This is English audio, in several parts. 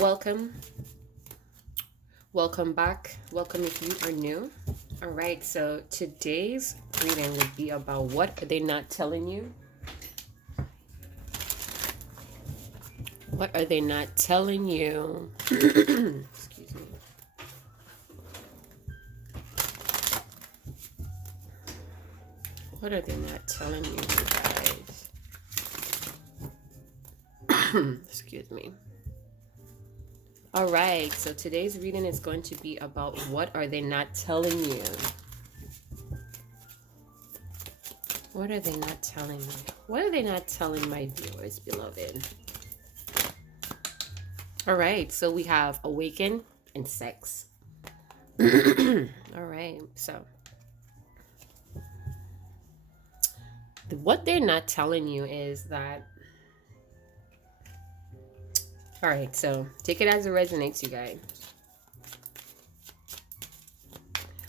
Welcome. Welcome back. Welcome if you are new. All right, so today's reading would be about what are they not telling you? What are they not telling you? Excuse me. What are they not telling you, guys? Excuse me. All right, so today's reading is going to be about what are they not telling you? What are they not telling me? What are they not telling my viewers, beloved? All right, so we have awaken and sex. All right, so what they're not telling you is that, all right, so take it as it resonates, you guys.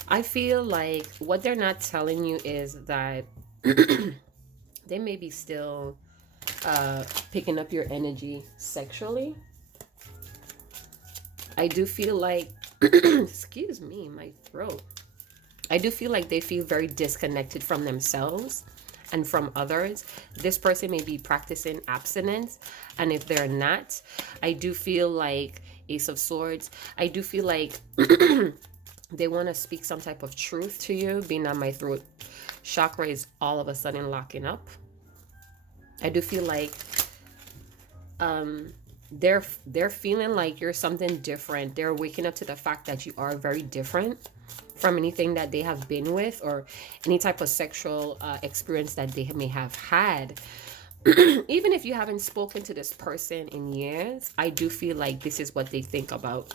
I feel like what they're not telling you is that they may be still picking up your energy sexually. I do feel like, excuse me, my throat. I do feel like they feel very disconnected from themselves and from others. This person may be practicing abstinence, and if they're not, I do feel like Ace of Swords. I do feel like they want to speak some type of truth to you. Being on my throat chakra is all of a sudden locking up. I do feel like they're feeling like you're something different. They're waking up to the fact that you are very different from anything that they have been with, or any type of sexual experience that they may have had. Even if you haven't spoken to this person in years, I do feel like this is what they think about.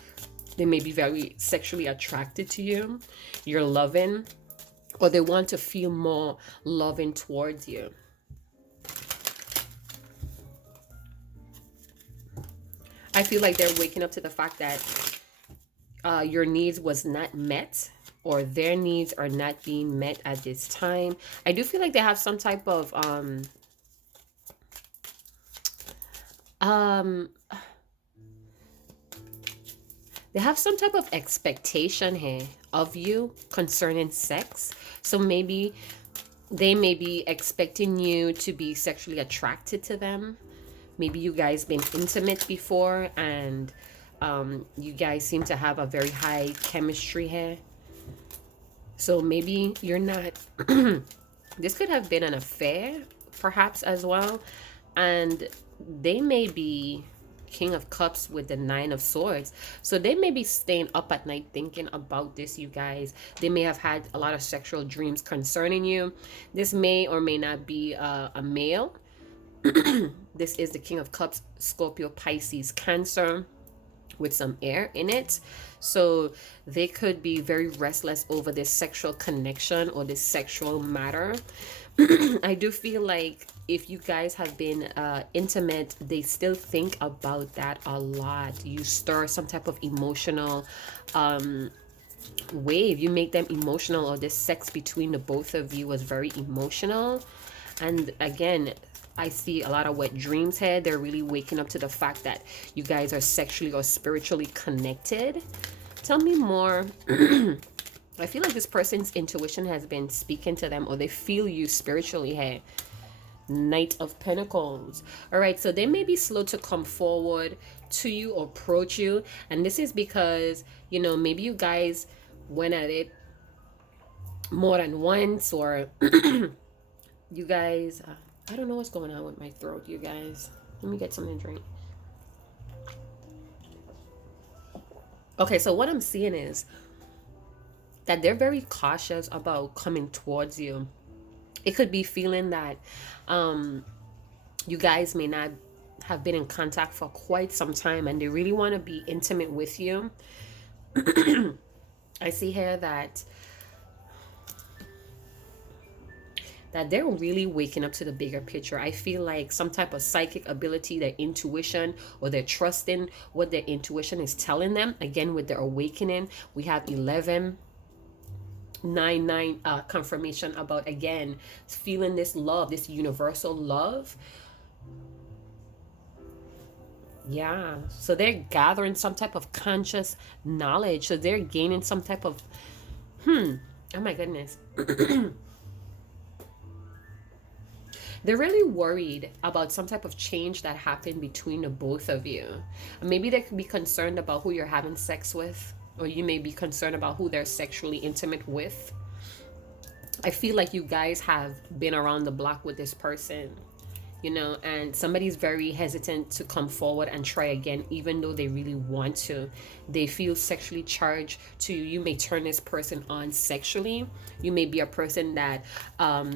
They may be very sexually attracted to you, you're loving, or they want to feel more loving towards you. I feel like they're waking up to the fact that your needs was not met, or their needs are not being met at this time. I do feel like they have some type of they have some type of expectation here of you concerning sex. So maybe they may be expecting you to be sexually attracted to them. Maybe you guys been intimate before, and you guys seem to have a very high chemistry here. So maybe you're not this could have been an affair perhaps as well, and they may be King of Cups with the Nine of Swords. So they may be staying up at night thinking about this, you guys. They may have had a lot of sexual dreams concerning you. This may or may not be a male. This is the King of Cups, Scorpio, Pisces, Cancer, with some air in it. So they could be very restless over this sexual connection or this sexual matter. I do feel like if you guys have been intimate, they still think about that a lot. You stir some type of emotional wave. You make them emotional, or this sex between the both of you was very emotional. And again, I see a lot of wet dreams here. They're really waking up to the fact that you guys are sexually or spiritually connected. Tell me more. I feel like this person's intuition has been speaking to them, or they feel you spiritually here. Knight of Pentacles. All right, so they may be slow to come forward to you or approach you. And this is because, you know, maybe you guys went at it more than once, or you guys... I don't know what's going on with my throat, you guys. Let me get something to drink. Okay, so what I'm seeing is that they're very cautious about coming towards you. It could be feeling that you guys may not have been in contact for quite some time, and they really want to be intimate with you. I see here that they're really waking up to the bigger picture. I feel like some type of psychic ability, their intuition, or they're trusting what their intuition is telling them. Again, with their awakening, we have 11, 9, 9 confirmation about, again, feeling this love, this universal love. Yeah. So they're gathering some type of conscious knowledge. So they're gaining some type of, oh my goodness. They're really worried about some type of change that happened between the both of you. Maybe they could be concerned about who you're having sex with, or you may be concerned about who they're sexually intimate with. I feel like you guys have been around the block with this person, and somebody's very hesitant to come forward and try again, even though they really want to. They feel sexually charged to you. You may turn this person on sexually. You may be a person that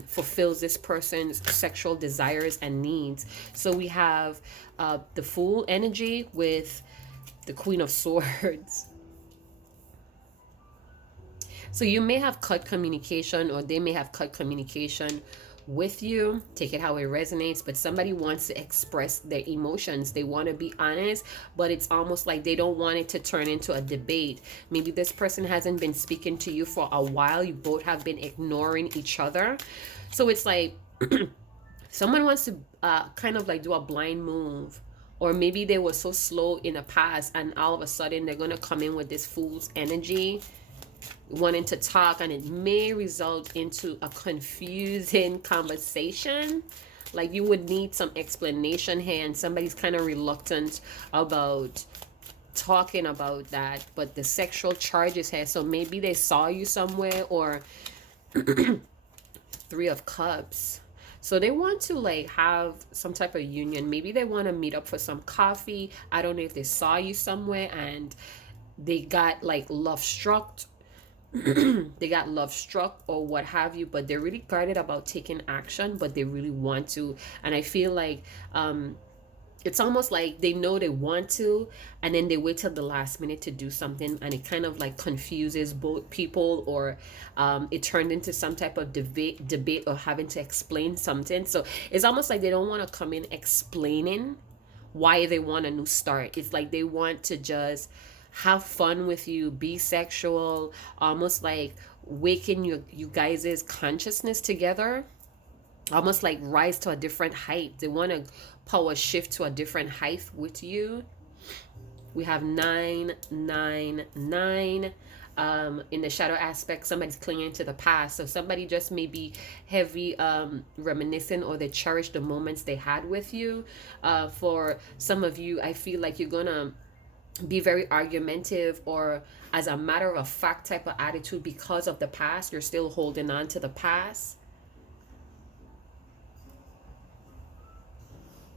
fulfills this person's sexual desires and needs. So we have the Fool energy with the Queen of Swords. So you may have cut communication, or they may have cut communication with you. Take it how it resonates, but somebody wants to express their emotions. They want to be honest, but it's almost like they don't want it to turn into a debate. Maybe this person hasn't been speaking to you for a while. You both have been ignoring each other. So it's like someone wants to kind of like do a blind move. Or maybe they were so slow in the past, and all of a sudden they're going to come in with this Fool's energy, wanting to talk, and it may result into a confusing conversation. Like you would need some explanation here, and somebody's kind of reluctant about talking about that, but the sexual charges here. So maybe they saw you somewhere, or Three of Cups. So they want to like have some type of union. Maybe they want to meet up for some coffee. I don't know if they saw you somewhere and they got like love struck. They got love struck or what have you, but they're really guarded about taking action, but they really want to. And I feel like it's almost like they know they want to, and then they wait till the last minute to do something, and it kind of like confuses both people, or it turned into some type of debate or having to explain something. So it's almost like they don't want to come in explaining why they want a new start. It's like they want to just have fun with you, be sexual, almost like waking you guys' consciousness together, almost like rise to a different height. They want to power shift to a different height with you. We have 999. In the shadow aspect, somebody's clinging to the past. So somebody just may be heavy reminiscing, or they cherish the moments they had with you. For some of you, I feel like you're gonna be very argumentative, or as a matter of fact type of attitude because of the past. You're still holding on to the past.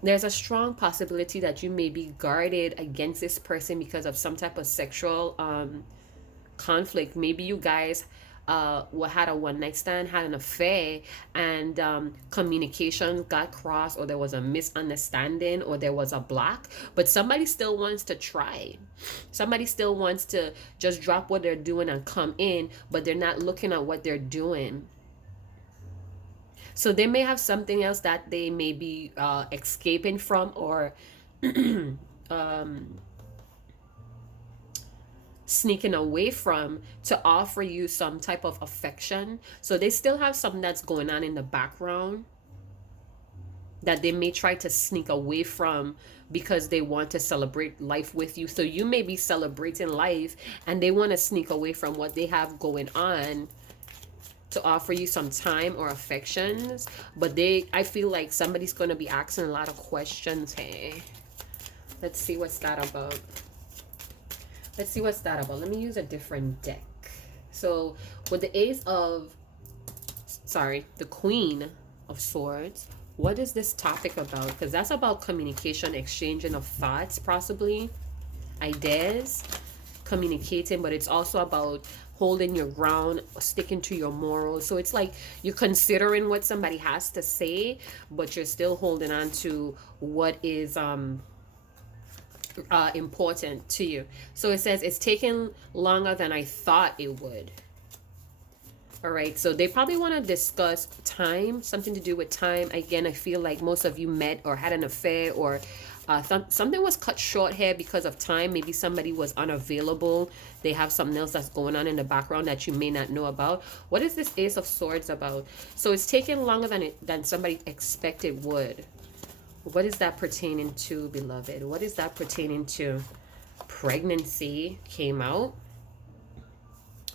There's a strong possibility that you may be guarded against this person because of some type of sexual conflict. Maybe you guys had a one night stand, had an affair, and communication got crossed, or there was a misunderstanding, or there was a block. But somebody still wants to try. Somebody still wants to just drop what they're doing and come in, but they're not looking at what they're doing. So they may have something else that they may be escaping from, or sneaking away from, to offer you some type of affection. So they still have something that's going on in the background that they may try to sneak away from because they want to celebrate life with you. So you may be celebrating life, and they want to sneak away from what they have going on to offer you some time or affections. But I feel like somebody's going to be asking a lot of questions. Hey, let's see what's that about. Let's see what's that about. Let me use a different deck. So with the the Queen of Swords, what is this topic about? Because that's about communication, exchanging of thoughts, possibly ideas, communicating, but it's also about holding your ground, sticking to your morals. So it's like you're considering what somebody has to say, but you're still holding on to what is important to you. So it says it's taken longer than I thought it would. All right, so they probably want to discuss time, something to do with time. Again, I feel like most of you met or had an affair, or something was cut short here because of time. Maybe somebody was unavailable. They have something else that's going on in the background that you may not know about. What is this Ace of Swords about? So it's taken longer than somebody expected would. What is that pertaining to, beloved? What is that pertaining to? Pregnancy came out.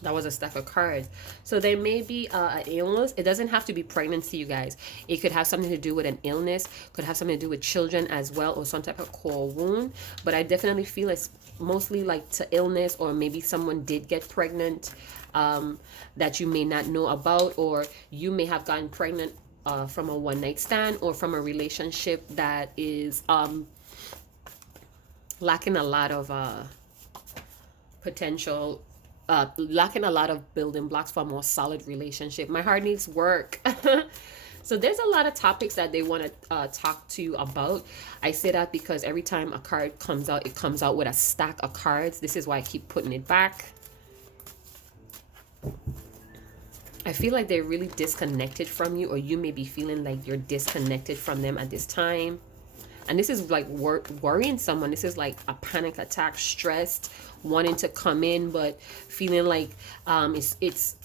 That was a stack of cards. So there may be an illness. It doesn't have to be pregnancy, you guys. It could have something to do with an illness, could have something to do with children as well, or some type of core wound. But I definitely feel it's mostly like to illness, or maybe someone did get pregnant that you may not know about, or you may have gotten pregnant from a one-night stand, or from a relationship that is lacking a lot of potential, lacking a lot of building blocks for a more solid relationship. My heart needs work. So there's a lot of topics that they want to talk to you about. I say that because every time a card comes out, it comes out with a stack of cards. This is why I keep putting it back. I feel like they're really disconnected from you, or you may be feeling like you're disconnected from them at this time. And this is like worrying someone. This is like a panic attack, stressed, wanting to come in, but feeling like it's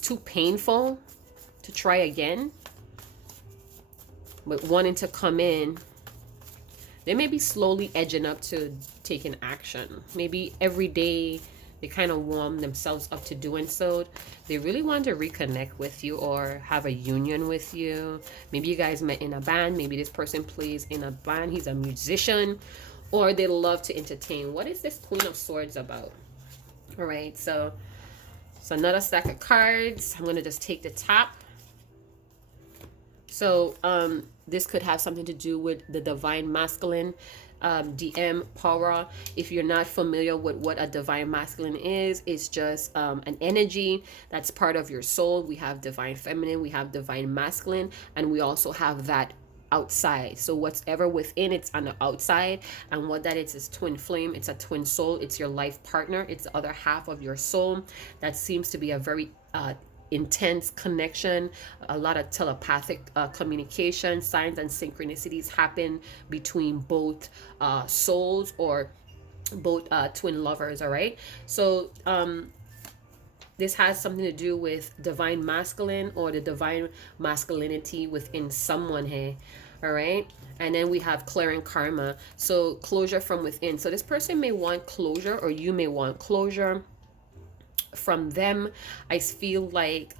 too painful to try again. But wanting to come in, they may be slowly edging up to taking action. Maybe every day they kind of warm themselves up to doing so. They really want to reconnect with you or have a union with you. Maybe you guys met in a band. Maybe this person plays in a band. He's a musician, or they love to entertain. What is this Queen of Swords about? All right, so another stack of cards. I'm going to just take the top. So this could have something to do with the divine masculine, DM power. If you're not familiar with what a divine masculine is, it's just an energy that's part of your soul. We have divine feminine, we have divine masculine, and we also have that outside. So whatever within, it's on the outside. And what that is twin flame. It's a twin soul. It's your life partner. It's the other half of your soul. That seems to be a very intense connection. A lot of telepathic communication, signs and synchronicities happen between both souls, or both twin lovers. All right, so this has something to do with divine masculine, or the divine masculinity within someone here. All right, and then we have clearing karma, so closure from within. So this person may want closure, or you may want closure from them. I feel like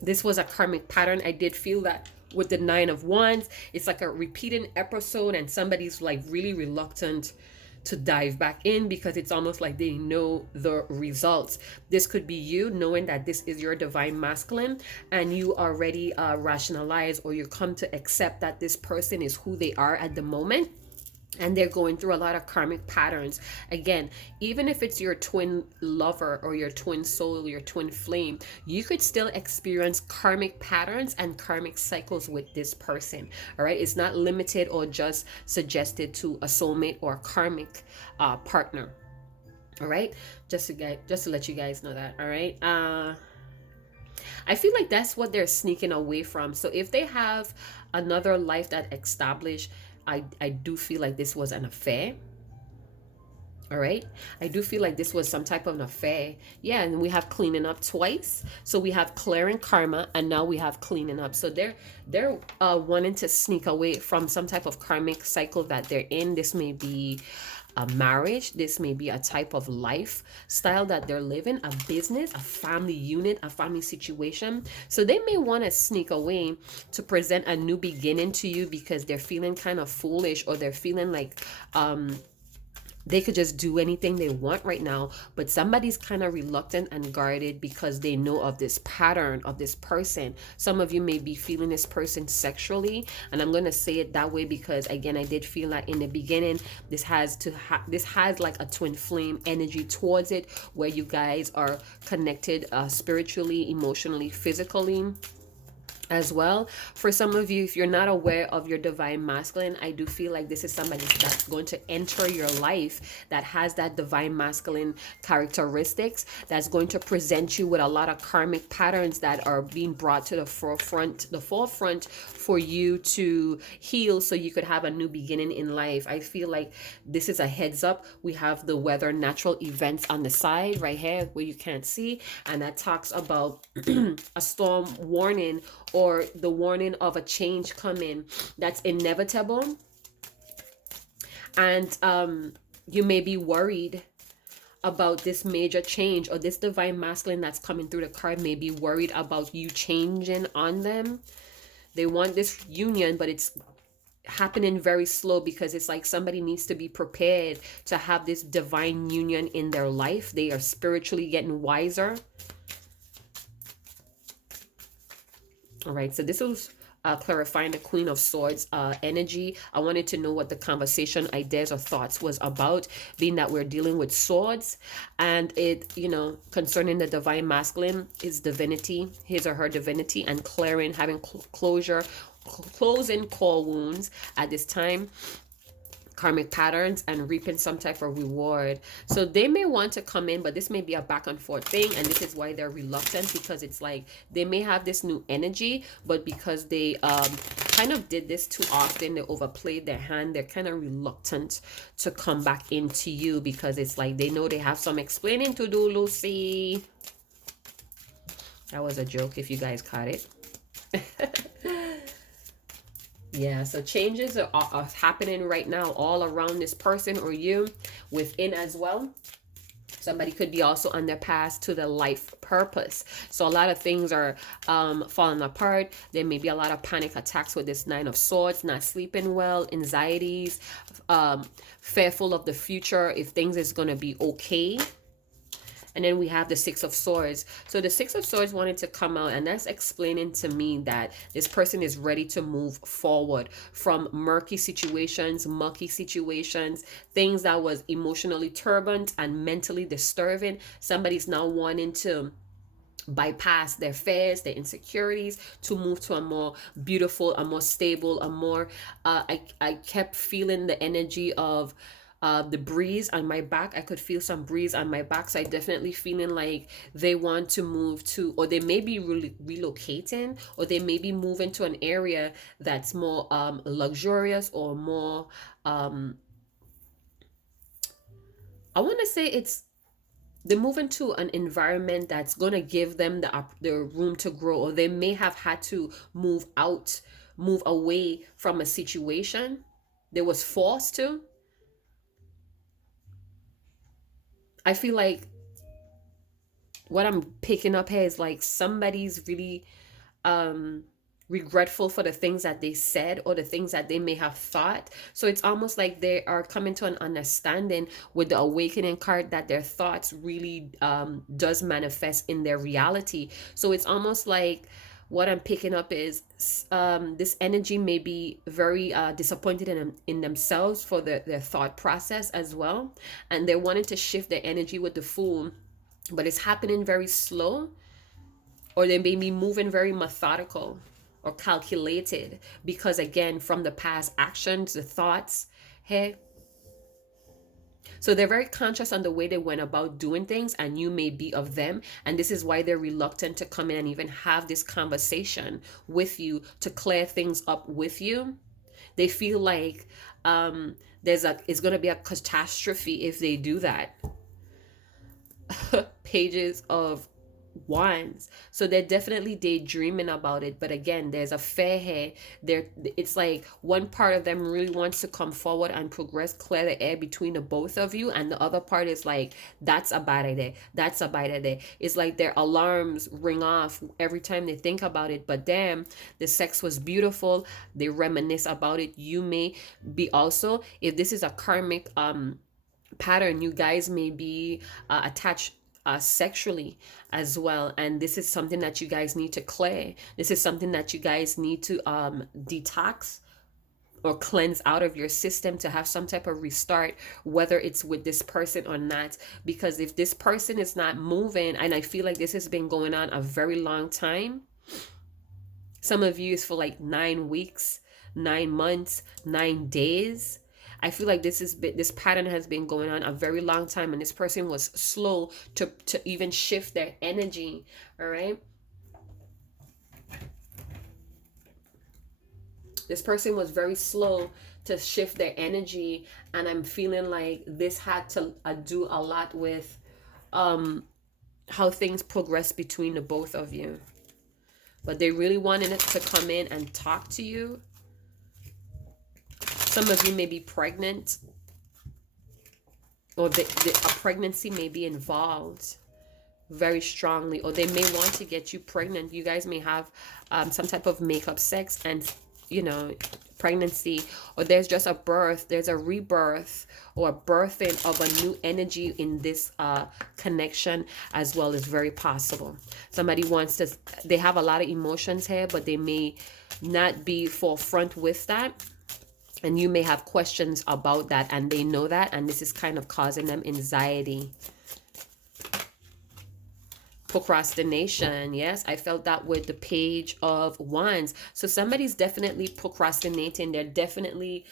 this was a karmic pattern. I did feel that with the 9 of Wands, it's like a repeating episode, and somebody's like really reluctant to dive back in because it's almost like they know the results. This could be you knowing that this is your divine masculine, and you already rationalize, or you come to accept that this person is who they are at the moment, and they're going through a lot of karmic patterns. Again, even if it's your twin lover, or your twin soul, your twin flame, you could still experience karmic patterns and karmic cycles with this person. All right, it's not limited or just suggested to a soulmate or a karmic partner. All right, just to let you guys know that. All right, I feel like that's what they're sneaking away from. So if they have another life that established, I do feel like this was an affair. All right, I do feel like this was some type of an affair. Yeah, and we have cleaning up twice. So we have clearing karma, and now we have cleaning up. So they're wanting to sneak away from some type of karmic cycle that they're in. This may be a marriage, this may be a type of lifestyle that they're living, a business, a family unit, a family situation. So they may want to sneak away to present a new beginning to you, because they're feeling kind of foolish, or they're feeling like they could just do anything they want right now. But somebody's kind of reluctant and guarded because they know of this pattern of this person. Some of you may be feeling this person sexually, and I'm going to say it that way because, again, I did feel that in the beginning this has like a twin flame energy towards it, where you guys are connected spiritually, emotionally, physically as well. For some of you, if you're not aware of your divine masculine, I do feel like this is somebody that's going to enter your life that has that divine masculine characteristics, that's going to present you with a lot of karmic patterns that are being brought to the forefront for you to heal, so you could have a new beginning in life. I feel like this is a heads up. We have the weather, natural events on the side right here where you can't see, and that talks about a storm warning, or or the warning of a change coming that's inevitable. And you may be worried about this major change, or this divine masculine that's coming through the card may be worried about you changing on them. They want this union, but it's happening very slow, because it's like somebody needs to be prepared to have this divine union in their life. They are spiritually getting wiser. All right, so this was clarifying the Queen of Swords energy. I wanted to know what the conversation, ideas, or thoughts was about, being that we're dealing with swords, and it, you know, concerning the divine masculine is divinity, his or her divinity, and clearing, having closure, closing core wounds at this time, karmic patterns, and reaping some type of reward. So they may want to come in, but this may be a back and forth thing, and this is why they're reluctant, because it's like they may have this new energy, but because they kind of did this too often, they overplayed their hand, they're kind of reluctant to come back into you, because it's like they know they have some explaining to do, Lucy. That was a joke if you guys caught it. Yeah, so changes are happening right now all around this person, or you within as well. Somebody could be also on their path to the life purpose. So a lot of things are falling apart. There may be a lot of panic attacks with this Nine of Swords, not sleeping well, anxieties, fearful of the future, if things is going to be okay. And then we have the Six of Swords. So the Six of Swords wanted to come out, and that's explaining to me that this person is ready to move forward from murky situations, mucky situations, things that was emotionally turbulent and mentally disturbing. Somebody's now wanting to bypass their fears, their insecurities, to move to a more beautiful, a more stable, a more I kept feeling the energy of the breeze on my back. I could feel some breeze on my back. So I definitely feeling like they want to move to, or they may be relocating, or they may be moving to an area that's more luxurious, or more I want to say they're moving to an environment that's going to give them the room to grow, or they may have had to move away from a situation they was forced to. I feel like what I'm picking up here is like somebody's really regretful for the things that they said, or the things that they may have thought. So it's almost like they are coming to an understanding with the awakening card that their thoughts really does manifest in their reality. So it's almost like what I'm picking up is this energy may be very disappointed in themselves for their thought process as well, and they're wanting to shift their energy with the Fool, but it's happening very slow, or they may be moving very methodical or calculated, because again, from the past actions, the thoughts, hey, so they're very conscious on the way they went about doing things, and you may be of them, and this is why they're reluctant to come in and even have this conversation with you to clear things up with you. They feel like it's going to be a catastrophe if they do that. Pages of Wands. So they're definitely daydreaming about it, but again, there's a fair hair there. It's like one part of them really wants to come forward and progress, clear the air between the both of you, and the other part is like, that's a bad idea, that's a bad idea. It's like their alarms ring off every time they think about it. But damn, the sex was beautiful, they reminisce about it. You may be also, if this is a karmic pattern, you guys may be attached sexually as well, and this is something that you guys need to clear. This is something that you guys need to detox or cleanse out of your system to have some type of restart, whether it's with this person or not. Because if this person is not moving, and I feel like this has been going on a very long time, some of you is for like 9 weeks, 9 months, 9 days. I feel like this pattern has been going on a very long time, and this person was slow to even shift their energy. All right. This person was very slow to shift their energy, and I'm feeling like this had to do a lot with how things progress between the both of you. but they really wanted it to come in and talk to you. Some of you may be pregnant, or a pregnancy may be involved very strongly, or they may want to get you pregnant. You guys may have some type of makeup sex and, you know, pregnancy, or there's just a birth, there's a rebirth or a birthing of a new energy in this connection as well, is very possible. Somebody wants to, they have a lot of emotions here, but they may not be forefront with that. And you may have questions about that, and they know that, and this is kind of causing them anxiety. Procrastination. Yes, I felt that with the Page of Wands. So somebody's definitely procrastinating. They're definitely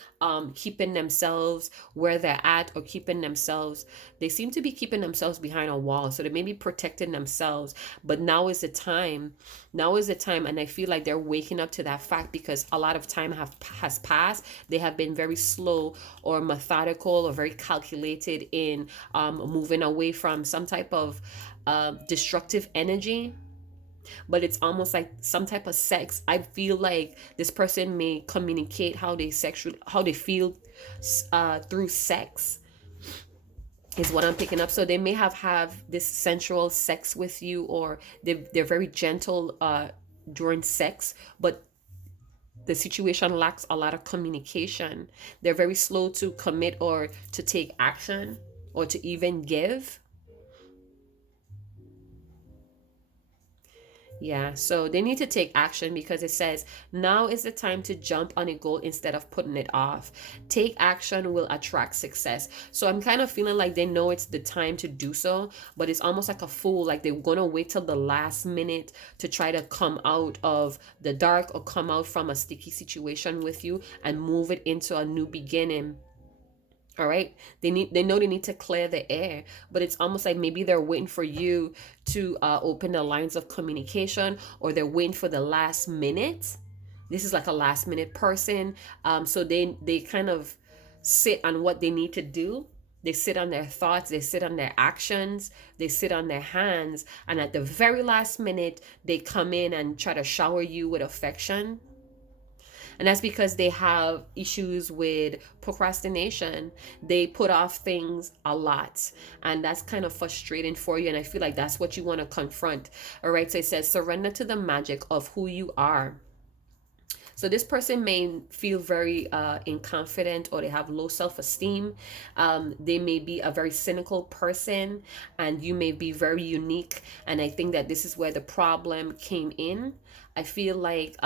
keeping themselves where they're at, or keeping themselves, they seem to be keeping themselves behind a wall. So they may be protecting themselves, but now is the time. Now is the time, and I feel like they're waking up to that fact, because a lot of time has passed. They have been very slow or methodical or very calculated in moving away from some type of destructive energy. But it's almost like some type of sex. I feel like this person may communicate how they feel through sex, is what I'm picking up. So they may have this sensual sex with you, or they're very gentle during sex, but the situation lacks a lot of communication. They're very slow to commit or to take action or to even give. Yeah, so they need to take action, because it says now is the time to jump on a goal instead of putting it off. Take action will attract success. So I'm kind of feeling like they know it's the time to do so, but it's almost like a fool, like they're gonna wait till the last minute to try to come out of the dark or come out from a sticky situation with you and move it into a new beginning. All right, they know they need to clear the air, but it's almost like maybe they're waiting for you to open the lines of communication, or they're waiting for the last minute. This is like a last minute person. So they kind of sit on what they need to do. They sit on their thoughts, they sit on their actions, they sit on their hands, and at the very last minute they come in and try to shower you with affection. And that's because they have issues with procrastination. They put off things a lot. And that's kind of frustrating for you. And I feel like that's what you want to confront. All right. So it says, surrender to the magic of who you are. So this person may feel very inconfident, or they have low self-esteem. They may be a very cynical person, and you may be very unique. And I think that this is where the problem came in. I feel like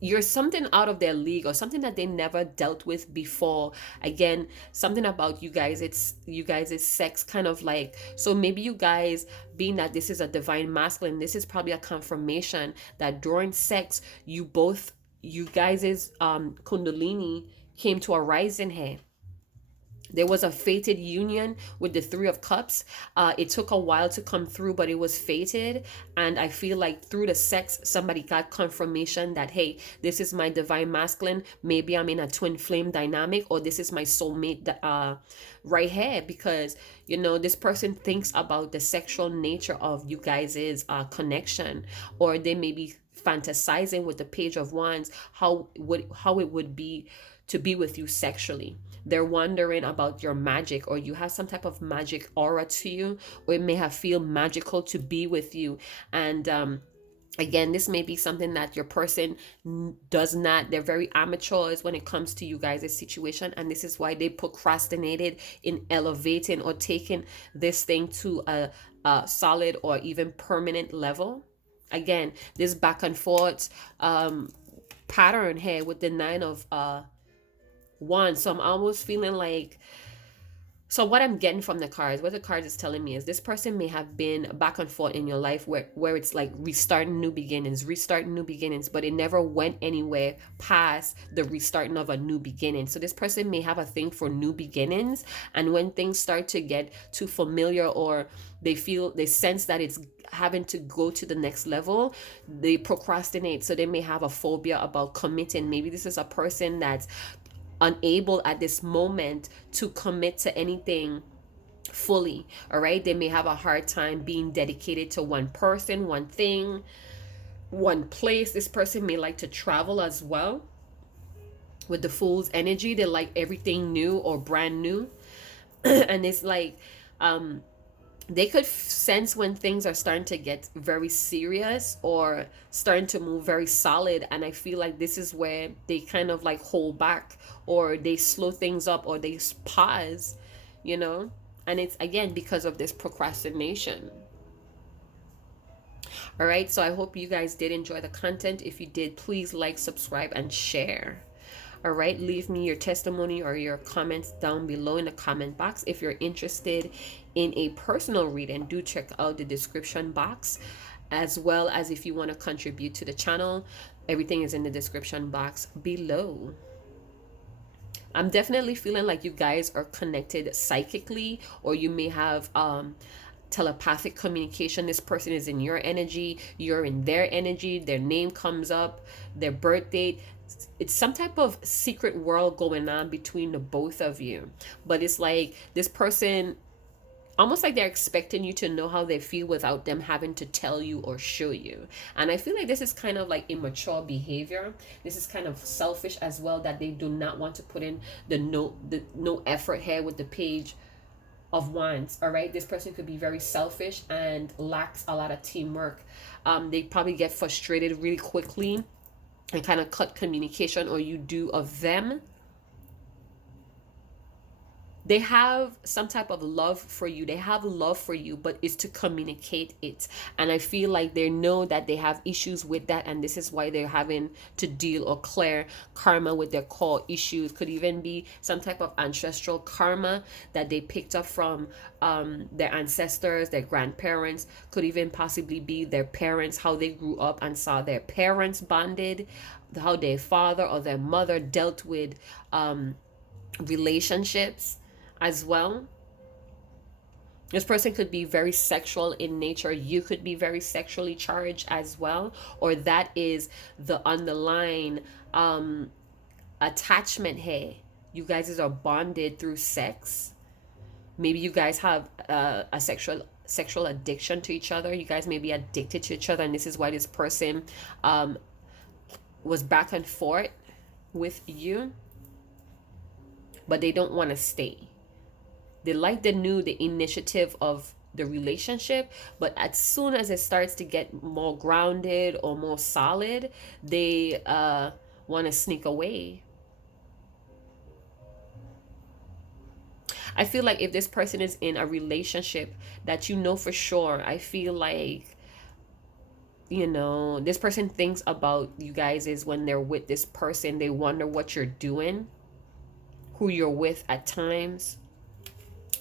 you're something out of their league, or something that they never dealt with before. Again, something about you guys, it's you guys' sex kind of like, so maybe you guys, being that this is a divine masculine, this is probably a confirmation that during sex you guys' kundalini came to a rising here. There was a fated union with the Three of Cups. It took a while to come through, but it was fated. And I feel like through the sex, somebody got confirmation that, hey, this is my divine masculine. Maybe I'm in a twin flame dynamic, or this is my soulmate right here. Because, you know, this person thinks about the sexual nature of you guys' connection, or they may be fantasizing with the Page of Wands, how it would be to be with you sexually. They're wondering about your magic, or you have some type of magic aura to you, or it may have feel magical to be with you. And again, this may be something that your person does not, they're very amateurs when it comes to you guys' situation, and this is why they procrastinated in elevating or taking this thing to a solid or even permanent level. Again, this back and forth pattern here with the Nine of Wands. So I'm almost feeling like, so what I'm getting from the cards, what the cards is telling me is this person may have been back and forth in your life where it's like restarting new beginnings, but it never went anywhere past the restarting of a new beginning. So this person may have a thing for new beginnings, and when things start to get too familiar, or they sense that it's having to go to the next level, they procrastinate. So they may have a phobia about committing. Maybe this is a person that's unable at this moment to commit to anything fully. All right, they may have a hard time being dedicated to one person, one thing, one place. This person may like to travel as well. With the Fool's energy, they like everything new or brand new. And it's like they could sense when things are starting to get very serious or starting to move very solid, and I feel like this is where they kind of like hold back, or they slow things up, or they pause, you know. And it's again because of this procrastination. All right, so I hope you guys did enjoy the content. If you did, please like, subscribe, and share. All right, leave me your testimony or your comments down below in the comment box. If you're interested in a personal reading, do check out the description box, as well as if you want to contribute to the channel. Everything is in the description box below. I'm definitely feeling like you guys are connected psychically, or you may have telepathic communication. This person is in your energy, you're in their energy, their name comes up, their birth date. It's some type of secret world going on between the both of you. But it's like this person, almost like they're expecting you to know how they feel without them having to tell you or show you. And I feel like this is kind of like immature behavior. This is kind of selfish as well, that they do not want to put in the no effort here with the Page of Wands. All right, this person could be very selfish and lacks a lot of teamwork. They probably get frustrated really quickly and kind of cut communication, or you do, of them. They have some type of love for you. They have love for you, but it's to communicate it. And I feel like they know that they have issues with that, and this is why they're having to deal or clear karma with their core issues. Could even be some type of ancestral karma that they picked up from their ancestors, their grandparents. Could even possibly be their parents, how they grew up and saw their parents bonded, how their father or their mother dealt with relationships as well. This person could be very sexual in nature. You could be very sexually charged as well, or that is the underlying attachment here. You guys are bonded through sex. Maybe you guys have a sexual addiction to each other. You guys may be addicted to each other, and this is why this person was back and forth with you, but they don't want to stay. They like the initiative of the relationship, but as soon as it starts to get more grounded or more solid, they want to sneak away. I feel like if this person is in a relationship that you know for sure, I feel like, you know, this person thinks about you guys is when they're with this person, they wonder what you're doing, who you're with at times.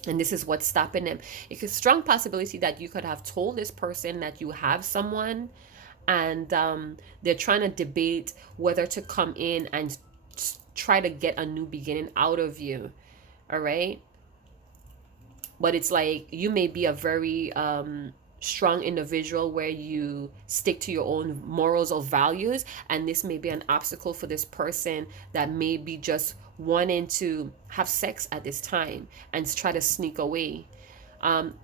And this is what's stopping them. It's a strong possibility that you could have told this person that you have someone, and they're trying to debate whether to come in and try to get a new beginning out of you. All right. But it's like you may be a very strong individual where you stick to your own morals or values, and this may be an obstacle for this person that may be just wanting to have sex at this time and try to sneak away.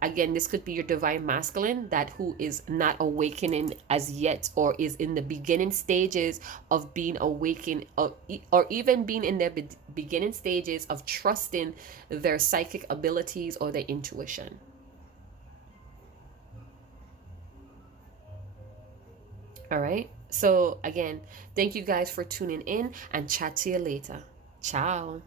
Again, this could be your divine masculine that who is not awakening as yet, or is in the beginning stages of being awakened, or even being in their beginning stages of trusting their psychic abilities or their intuition. All right. So again, thank you guys for tuning in, and chat to you later. Ciao.